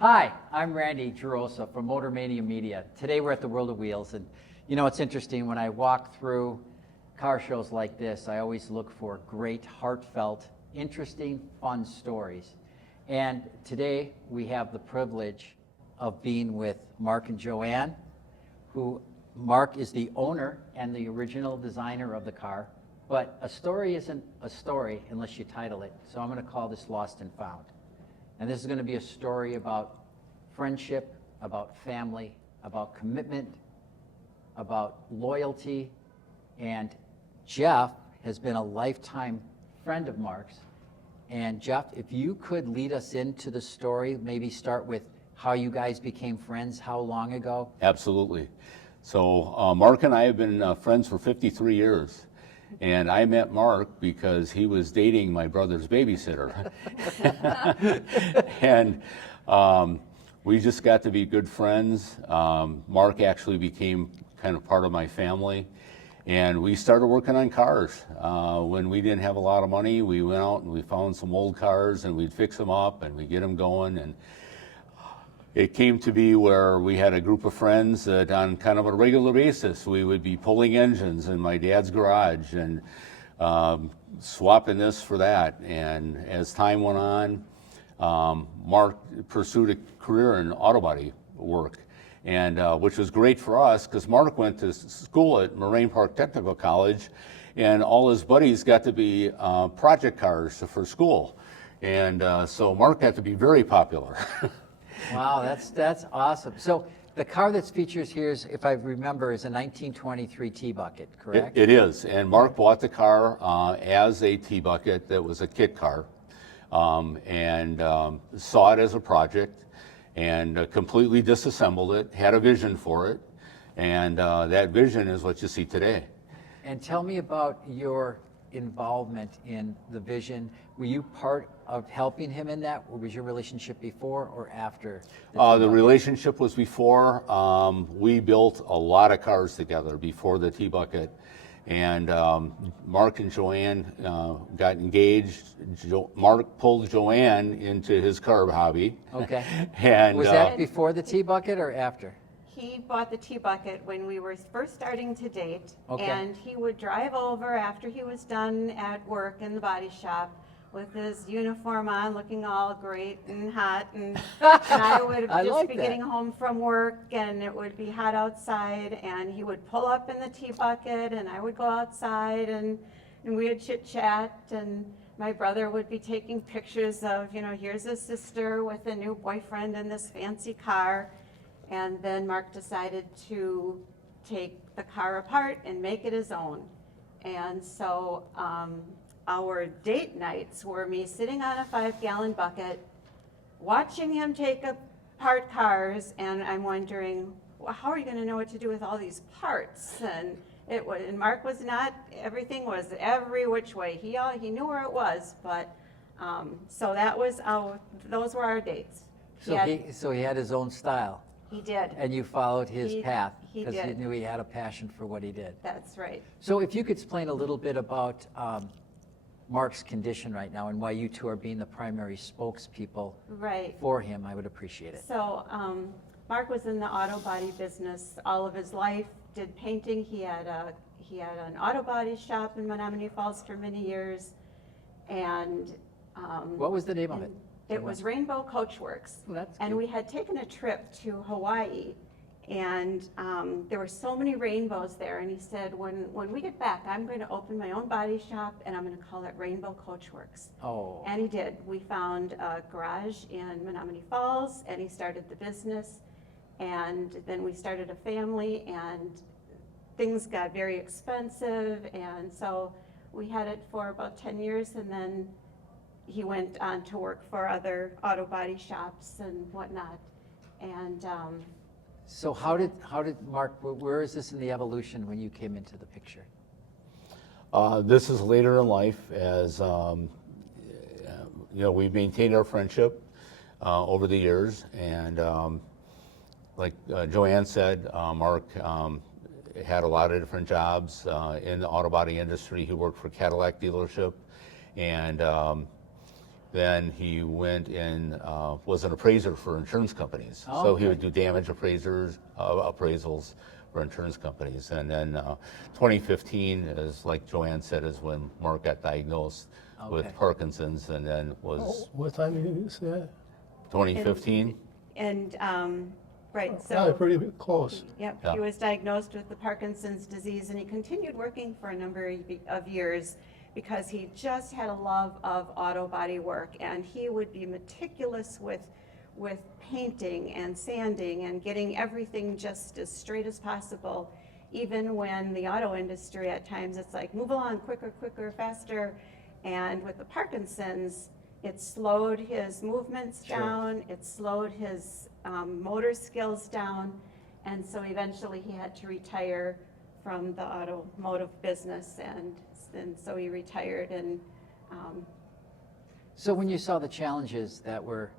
Hi, I'm Randy Gerosa from Motor Mania Media. Today we're at the World of Wheels, and you know, it's interesting, when I walk through car shows like this, I always look for great, heartfelt, interesting, fun stories. And today we have the privilege of being with Mark and Joanne, who Mark is the owner and the original designer of the car, but a story isn't a story unless you title it, so I'm going to call this Lost and Found. And this is going to be a story about friendship, about family, about commitment, about loyalty. And Jeff has been a lifetime friend of Mark's. And Jeff, if you could lead us into the story, maybe start with how you guys became friends, how long ago? Absolutely. So Mark and I have been friends for 53 years. And I met Mark because he was dating my brother's babysitter. And we just got to be good friends. Mark actually became kind of part of my family. And we started working on cars. When we didn't have a lot of money, we went out and we found some old cars and we'd fix them up and we'd get them going. And it came to be where we had a group of friends that on kind of a regular basis, we would be pulling engines in my dad's garage and swapping this for that. And as time went on, Mark pursued a career in auto body work, and which was great for us because Mark went to school at Moraine Park Technical College, and all his buddies got to be project cars for school. And so Mark got to be very popular. Wow, that's awesome. So the car that's features here is, if I remember, is a 1923 T Bucket, correct? It is, and Mark bought the car as a T Bucket that was a kit car, and saw it as a project, and completely disassembled it, had a vision for it, and that vision is what you see today. And tell me about your involvement in the vision. Were you part of helping him in that, or was your relationship before or after? The relationship was before. We built a lot of cars together before the T Bucket, and Mark and Joanne got engaged. Mark pulled Joanne into his car hobby. Okay. And was that before the T Bucket or after? He bought the T Bucket when we were first starting to date, Okay. and he would drive over after he was done at work in the body shop with his uniform on, looking all great and hot, and I would I just like be that. getting home from work, and it would be hot outside, and he would pull up in the T Bucket, and I would go outside, and we would chit chat, and my brother would be taking pictures of, you know, here's his sister with a new boyfriend in this fancy car. And then Mark decided to take the car apart and make it his own. And so our date nights were me sitting on a 5-gallon bucket, watching him take apart cars, and I'm wondering, well, how are you going to know what to do with all these parts? And Mark was not, everything was every which way. He knew where it was, but so those were our dates. So he had his own style. He did. And you followed his path he because you did. knew he had a passion for what he did. That's right. So if you could explain a little bit about Mark's condition right now and why you two are being the primary spokespeople Right. for him, I would appreciate it. So Mark was in the auto body business all of his life, did painting. He had an auto body shop in Menominee Falls for many years. And What was the name of it? it was Rainbow Coachworks. Well, that's And cute. we had taken a trip to Hawaii, and there were so many rainbows there. And he said, when we get back, I'm going to open my own body shop, and I'm going to call it Rainbow Coachworks. Oh, And he did. We found a garage in Menominee Falls, and he started the business. And then we started a family, and things got very expensive. And so we had it for about 10 years, and then he went on to work for other auto body shops and whatnot. And so how did Mark, where is this in the evolution when you came into the picture? This is later in life as, we've maintained our friendship over the years. And like Joanne said, Mark had a lot of different jobs in the auto body industry. He worked for Cadillac dealership, and then he went and was an appraiser for insurance companies. Oh, so he okay. would do damage appraisals for insurance companies. And then 2015, as like Joanne said, is when Mark got diagnosed with Okay. Parkinson's, and then was What time did you say that? 2015. And, right, Probably so, pretty close. yep, Yeah. he was diagnosed with the Parkinson's disease, and he continued working for a number of years because he just had a love of auto body work, and he would be meticulous with painting and sanding and getting everything just as straight as possible, even when the auto industry at times it's like, move along, quicker, quicker, faster. And with the Parkinson's, it slowed his movements Sure. down, it slowed his motor skills down, and so eventually he had to retire from the automotive business, and so he retired. And So when you saw the challenges that were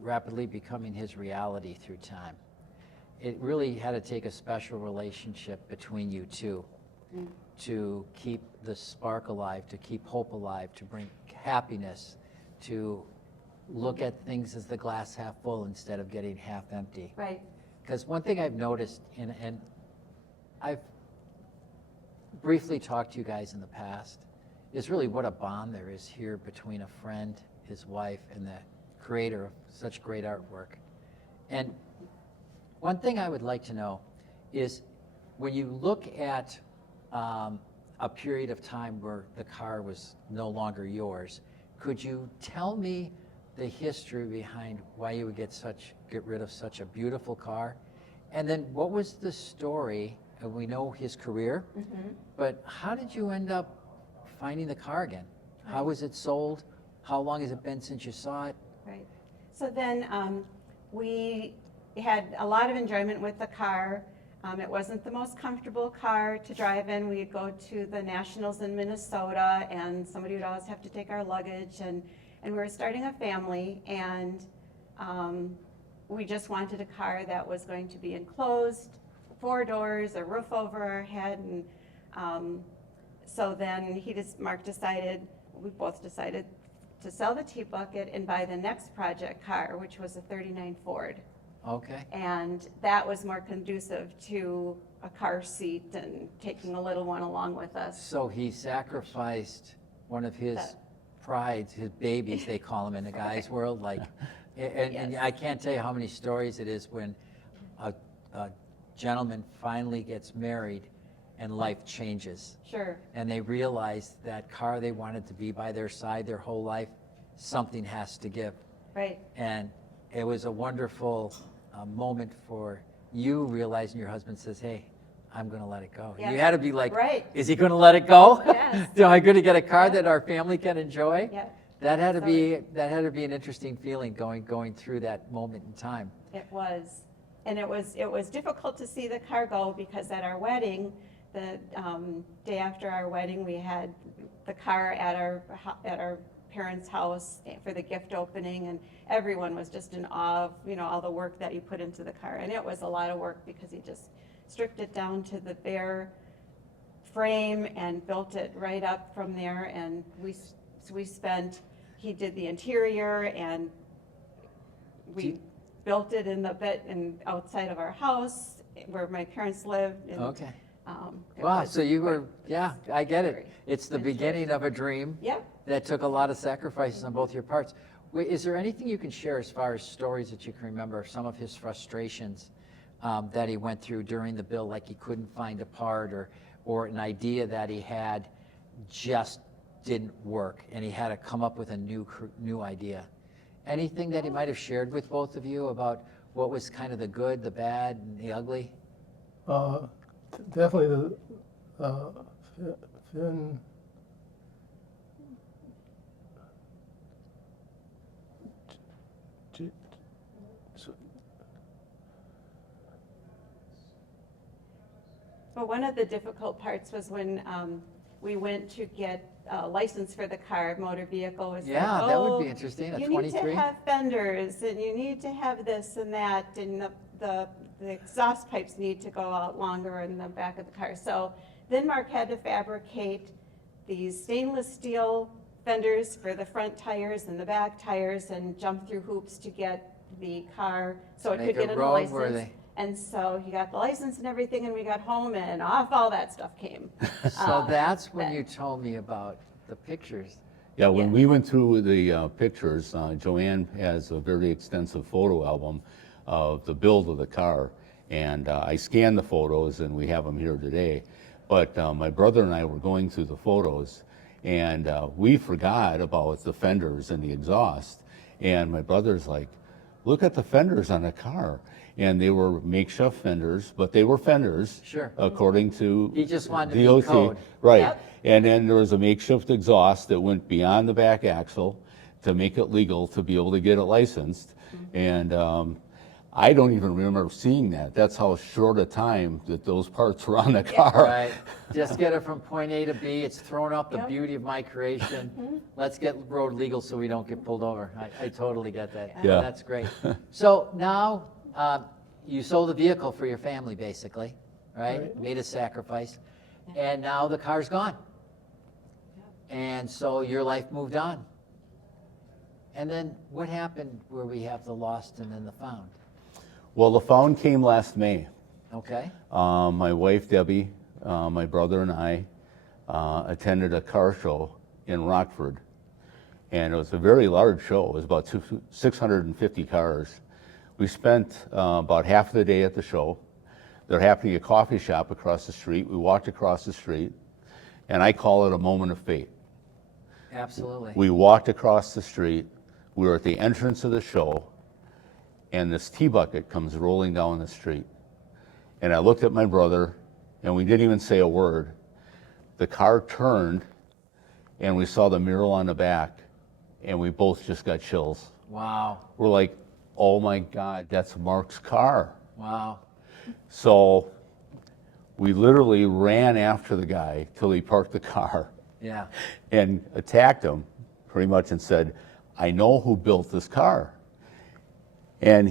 rapidly becoming his reality through time, it really had to take a special relationship between you two to keep the spark alive, to keep hope alive, to bring happiness, to look at things as the glass half full instead of getting half empty. right, Because one thing I've noticed, and I've briefly talked to you guys in the past, is really what a bond there is here between a friend, his wife, and the creator of such great artwork. And one thing I would like to know is when you look at a period of time where the car was no longer yours, could you tell me the history behind why you would get rid of such a beautiful car? And then what was the story? And we know his career, but how did you end up finding the car again? How was it sold? How long has it been since you saw it? right. So then we had a lot of enjoyment with the car. It wasn't the most comfortable car to drive in. We'd go to the Nationals in Minnesota, and somebody would always have to take our luggage, and we were starting a family, and we just wanted a car that was going to be enclosed, 4 doors, a roof over our head, and so then Mark decided, we both decided to sell the T Bucket and buy the next project car, which was a '39 Ford. Okay. And that was more conducive to a car seat and taking a little one along with us. So he sacrificed one of his prides, his babies, they call them in the guys' world. Like, and Yes. I can't tell you how many stories it is when a gentleman finally gets married and life changes. Sure, And they realize that car they wanted to be by their side their whole life, something has to give. right, And it was a wonderful moment for you realizing your husband says, hey, I'm going to let it go. Yeah. You had to be like, Right. is he going to let it go? Yes. Am I going to get a car Yeah. that our family can enjoy? yeah, That had to So be an interesting feeling going through that moment in time. it was. And it was difficult to see the car go because at our wedding, the day after our wedding, we had the car at our parents' house for the gift opening, and everyone was just in awe of, all the work that you put into the car. And it was a lot of work because he just stripped it down to the bare frame and built it right up from there. And he did the interior, and we built it in the bit and outside of our house where my parents lived. And, Okay. it Wow, was so you were, quite- yeah, I get it. very It's the interesting. beginning of a dream Yep. that took a lot of sacrifices on both your parts. Wait, is there anything you can share as far as stories that you can remember of some of his frustrations that he went through during the build, like he couldn't find a part or an idea that he had just didn't work and he had to come up with a new idea? Anything that he might have shared with both of you about what was kind of the good, the bad, and the ugly? Definitely the Finn. But one of the difficult parts was when we went to get a license for the car. Motor vehicle was Yeah, like, that oh, would be interesting, a you 23. need to have fenders, and you need to have this and that, and the exhaust pipes need to go out longer in the back of the car. So then Mark had to fabricate these stainless steel fenders for the front tires and the back tires and jump through hoops to get the car so it Make could it get a license. roadworthy. And so he got the license and everything, and we got home, and off all that stuff came. So that's when but- you told me about the pictures. Yeah, when Yeah. we went through the pictures, Joanne has a very extensive photo album of the build of the car, and I scanned the photos, and we have them here today. But my brother and I were going through the photos, and we forgot about the fenders and the exhaust. And my brother's like, "Look at the fenders on the car." And they were makeshift fenders, but they were fenders. Sure. According to He just wanted to be DOT. code. Right. Yep. And then there was a makeshift exhaust that went beyond the back axle to make it legal to be able to get it licensed. And I don't even remember seeing that. That's how short a time that those parts were on the car. Right. Just get it from point A to B. It's thrown up the Yep. beauty of my creation. Let's get road legal so we don't get pulled over. I totally get that. Yeah. That's great. So now you sold the vehicle for your family, basically, right? Right. Made a sacrifice. And now the car's gone. And so your life moved on. And then what happened where we have the lost and then the found? Well, the found came last May. Okay. My wife, Debbie, my brother, and I attended a car show in Rockford. And it was a very large show. It was about 650 cars. We spent about half of the day at the show. There happened to be a coffee shop across the street. We walked across the street, and I call it a moment of fate. Absolutely. We walked across the street. We were at the entrance of the show, and this T Bucket comes rolling down the street. And I looked at my brother, and we didn't even say a word. The car turned, and we saw the mural on the back, and we both just got chills. Wow. We're like, oh my God, that's Mark's car. Wow. So we literally ran after the guy till he parked the car Yeah. and attacked him pretty much and said, "I know who built this car." And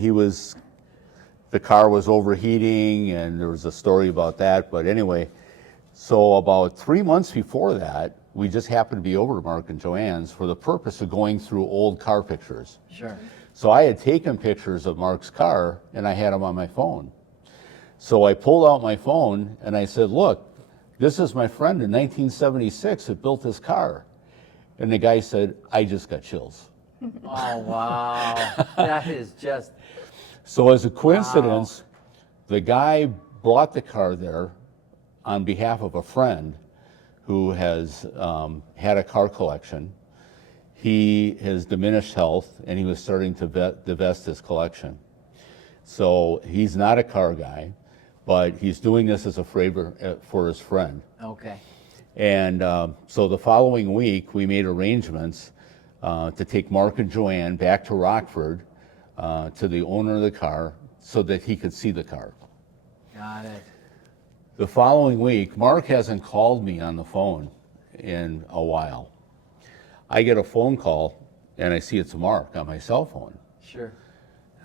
the car was overheating, and there was a story about that. But anyway, so about 3 months before that, we just happened to be over to Mark and Joanne's for the purpose of going through old car pictures. Sure. So I had taken pictures of Mark's car, and I had them on my phone. So I pulled out my phone, and I said, "Look, this is my friend in 1976 that built this car." And the guy said, "I just got chills." Oh, wow. That is just, So as a coincidence, the guy brought the car there on behalf of a friend who has had a car collection. He has diminished health, and he was starting to divest his collection. So he's not a car guy, but he's doing this as a favor for his friend. okay. And so the following week, we made arrangements to take Mark and Joanne back to Rockford to the owner of the car so that he could see the car. Got it. The following week, Mark hasn't called me on the phone in a while. I get a phone call, and I see it's Mark on my cell phone. Sure.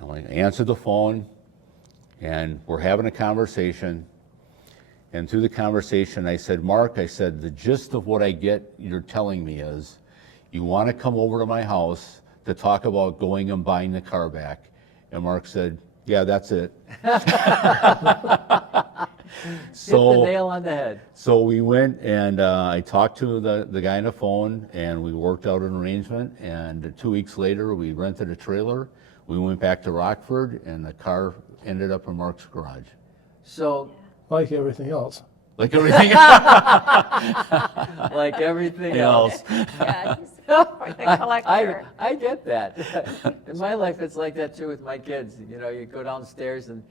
I'm like, I answered the phone, and we're having a conversation. And through the conversation, I said, "Mark," I said, "the gist of what you're telling me is you want to come over to my house to talk about going and buying the car back." And Mark said, "Yeah, that's it." Hit the nail on the head. So we went, and I talked to the guy on the phone, and we worked out an arrangement. And 2 weeks later, we rented a trailer. We went back to Rockford, and the car ended up in Mark's garage. So, Like everything else. Like everything like everything else. else. Yeah, he's quite the collector. I get that. In my life, it's like that too with my kids. You know, you go downstairs and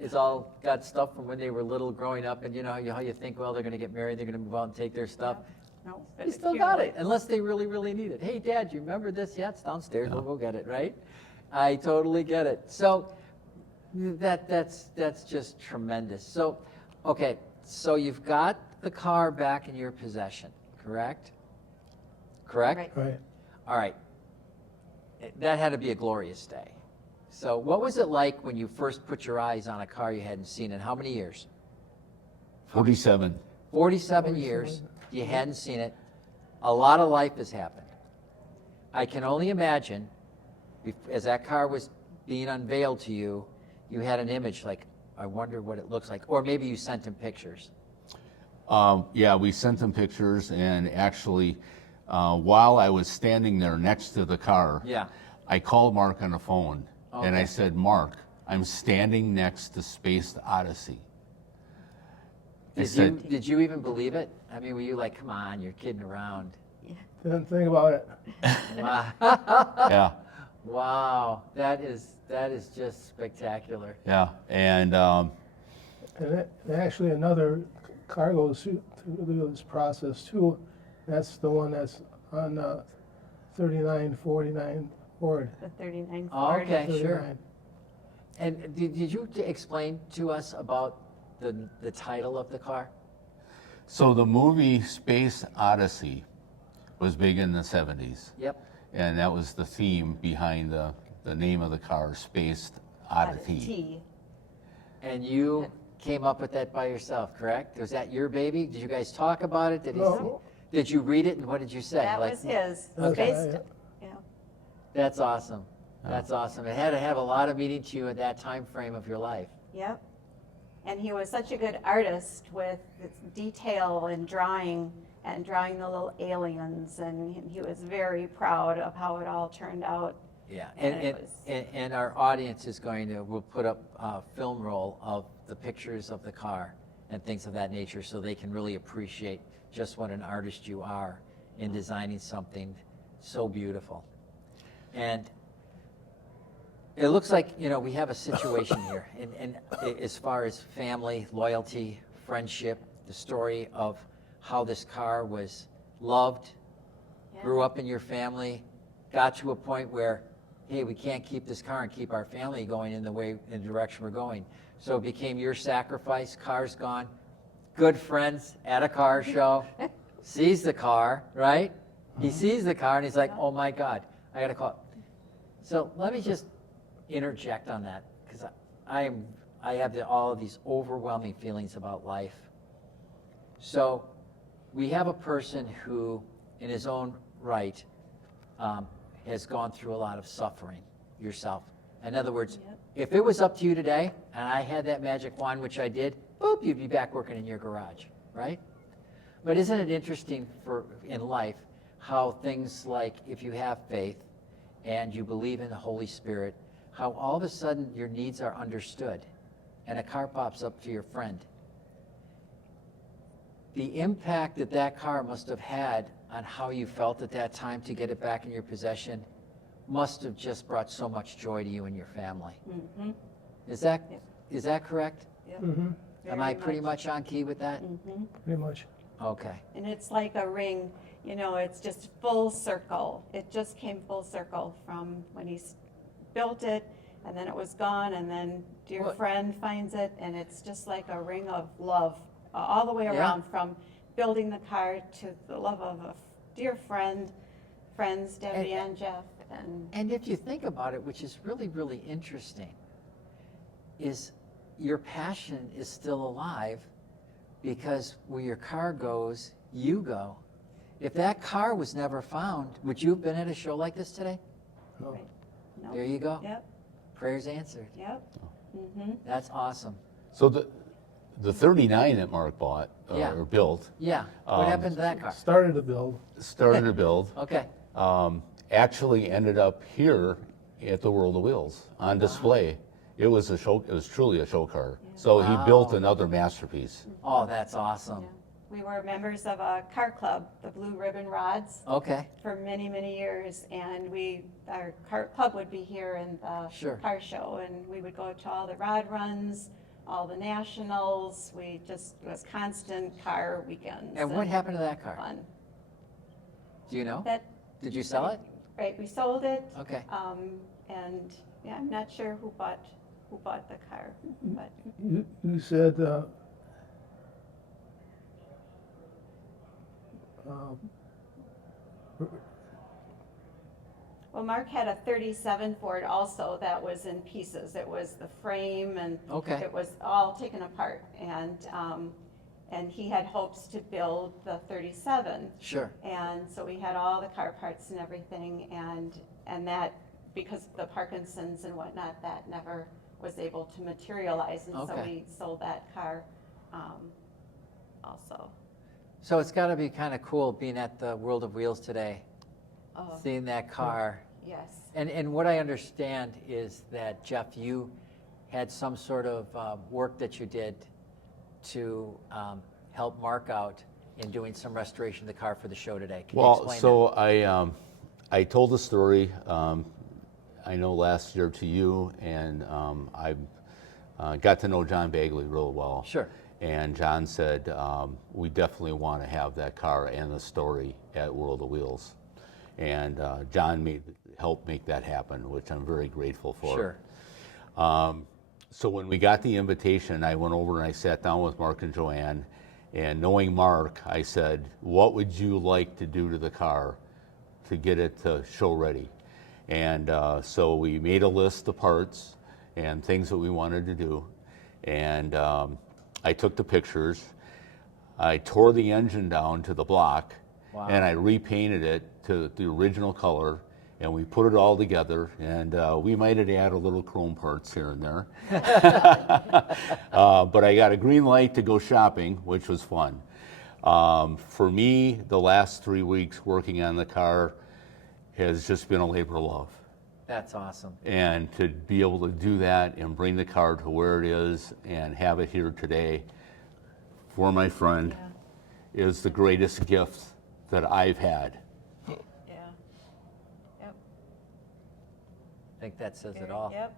it's all got stuff from when they were little growing up, and you know how you think, well, they're going to get married, they're going to move out and take their stuff. No, You still got it, unless they really, really need it. Hey, Dad, you remember this? Yeah, it's downstairs. We'll go get it, right? I totally get it. So that's just tremendous. So, okay, so you've got the car back in your possession, correct? Correct? Right. Right. All right. That had to be a glorious day. So what was it like when you first put your eyes on a car you hadn't seen in how many years? 47. 47 years. You hadn't seen it. A lot of life has happened. I can only imagine, as that car was being unveiled to you, you had an image like, I wonder what it looks like, or maybe you sent him pictures. Yeah, we sent them pictures, and actually, while I was standing there next to the car, Yeah. I called Mark on the phone, and I Okay. said, Mark, I'm standing next to Space Odyssey. I said, Did you even believe it? I mean, were you like, come on, you're kidding around? Didn't think about it. Wow. yeah, Wow, that is just spectacular. yeah, and And actually, another car goes through this process too. That's the one that's on 3949 Ford. The 39 Oh, Ford. okay, sure. 39. And did you explain to us about the title of the car? so the movie Space Odyssey was big in the 70s, Yep. and that was the theme behind the name of the car, Space Odyssey. T. And you came up with that by yourself, correct? Was that your baby? Did you guys talk about it? No. Did you read it, and what did you say? That Like, was his. Okay. Based, yeah. That's awesome. That's awesome. It had to have a lot of meaning to you at that time frame of your life. Yep. And he was such a good artist with its detail and drawing the little aliens, and he was very proud of how it all turned out. Yeah, And and, it and, was- and our audience is we'll put up a film roll of the pictures of the car and things of that nature so they can really appreciate just what an artist you are in designing something so beautiful. And it looks like, we have a situation here, and as far as family, loyalty, friendship, the story of how this car was loved, Yeah. grew up in your family, got to a point where, hey, we can't keep this car and keep our family going in the direction we're going. So it became your sacrifice, car's gone, good friends at a car show, sees the car, right? He sees the car and he's like, oh my God, I gotta call. So let me just interject on that, because I have all of these overwhelming feelings about life. So we have a person who, in his own right, has gone through a lot of suffering yourself. In other words, Yep. if it was up to you today, and I had that magic wand, which I did, boop, you'd be back working in your garage, right? But isn't it interesting in life how things like, if you have faith and you believe in the Holy Spirit, how all of a sudden your needs are understood and a car pops up to your friend. The impact that car must have had on how you felt at that time to get it back in your possession must have just brought so much joy to you and your family. Mm-hmm. Is that Yep. is that correct? Yep. Mm-hmm. Am I pretty much on key with that? Mm-hmm. Pretty much. Okay. And it's like a ring, it's just full circle. It just came full circle from when he built it, and then it was gone, and then dear Well- friend finds it, and it's just like a ring of love all the way Yeah. around, from building the car to the love of a dear friends Debbie and Jeff, And if you think about it, which is really, really interesting, is your passion is still alive because where your car goes, you go. If that car was never found, would you have been at a show like this today? No. Right. No. There you go. Yep, Prayers answered. yep. Mm-hmm. That's awesome. So the 39 that Mark bought Yeah. or built, Yeah. What happened to that car? Started to build. started to build, Okay. actually ended up here at the World of Wheels on display. It was truly a show car. So he built Wow. another masterpiece. Oh, that's awesome. Yeah. We were members of a car club, the Blue Ribbon Rods, Okay. for many, many years, and our car club would be here in the Sure. car show, and we would go to all the rod runs, all the nationals. It was constant car weekends. And what happened to that car? Fun. Do you know? That, Did you sell it? right, we sold it. Okay. And yeah, I'm not sure who bought the car, but You said well, Mark had a 37 Ford also that was in pieces. It was the frame and Okay. it was all taken apart. And and he had hopes to build the 37. Sure. And so we had all the car parts and everything, and that, because of the Parkinson's and whatnot, that never was able to materialize, and so Okay. we sold that car also. So it's got to be kind of cool being at the World of Wheels today, Oh, seeing that car. yes. And what I understand is that, Jeff, you had some sort of work that you did to help Mark out in doing some restoration of the car for the show today. Can you Well, explain so I told the story, I know last year to you, and I got to know John Bagley real well. Sure. And John said, we definitely want to have that car and the story at World of Wheels. And John helped make that happen, which I'm very grateful for. Sure. So when we got the invitation, I went over and I sat down with Mark and Joanne, and knowing Mark, I said, what would you like to do to the car to get it to show ready? And so we made a list of parts and things that we wanted to do. And I took the pictures. I tore the engine down to the block. Wow. And I repainted it to the original color, and we put it all together, and we might have added a little chrome parts here and there. But I got a green light to go shopping, which was fun. For me, the last 3 weeks working on the car has just been a labor of love. That's awesome. And to be able to do that and bring the car to where it is and have it here today for my friend is the greatest gift that I've had. Yeah. Yep. I think that says it all. Yep.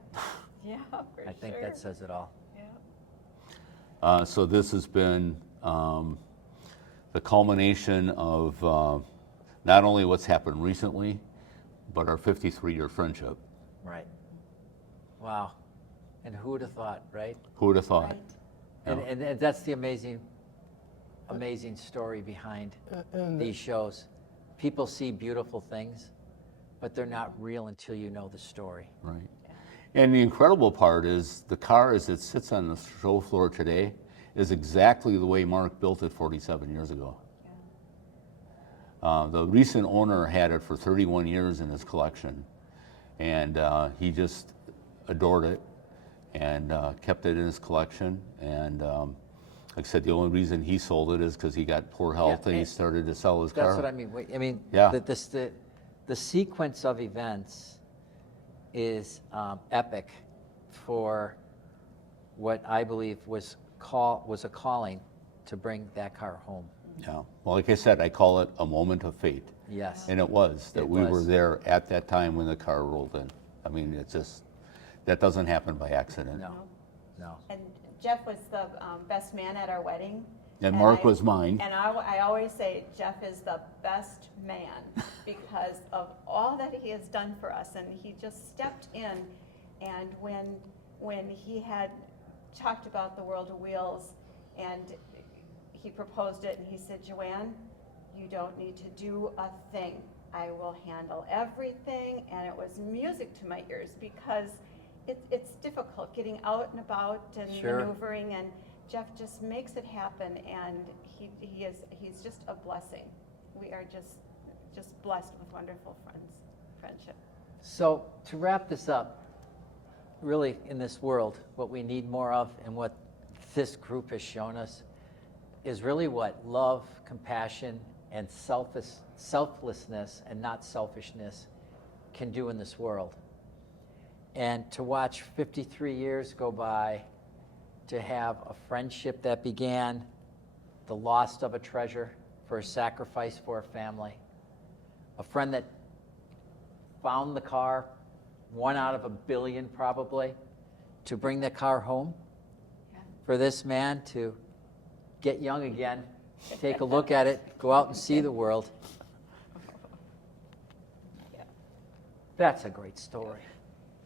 Yeah, for I think sure. that says it all. Yeah. So this has been the culmination of not only what's happened recently, but our 53-year friendship. Right. Wow. And who would have thought, right? Who would have thought? Right. And that's the amazing story behind And these shows. People see beautiful things, but they're not real until you know the story. Right. And the incredible part is the car as it sits on the show floor today is exactly the way Mark built it 47 years ago. The recent owner had it for 31 years in his collection, and he just adored it and kept it in his collection. And like I said, the only reason he sold it is because he got poor health and he started to sell his car. That's what I mean. I mean, Yeah. the sequence of events is epic for what I believe was a calling to bring that car home. Yeah. Well, like I said, I call it a moment of fate. Yes. And it was, that It we were was. there at that time when the car rolled in. I mean, it's just, that doesn't happen by accident. No. And Jeff was the best man at our wedding. And Mark was mine. And I always say Jeff is the best man because of all that he has done for us. And he just stepped in. And when he had talked about the World of Wheels and he proposed it, and he said, Joanne, you don't need to do a thing. I will handle everything. And it was music to my ears because it's difficult getting out and about and Sure. maneuvering, and Jeff just makes it happen, and he's just a blessing. We are just blessed with wonderful friendship. So to wrap this up, really in this world, what we need more of and what this group has shown us is really what love, compassion, and selflessness and not selfishness can do in this world. And to watch 53 years go by, to have a friendship that began, the loss of a treasure for a sacrifice for a family, a friend that found the car, one out of a billion probably, to bring the car home, for this man to get young again, take a look at it, go out and see the world. That's a great story.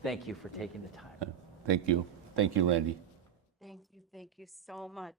Thank you for taking the time. Thank you. Thank you, Randy. Thank you so much.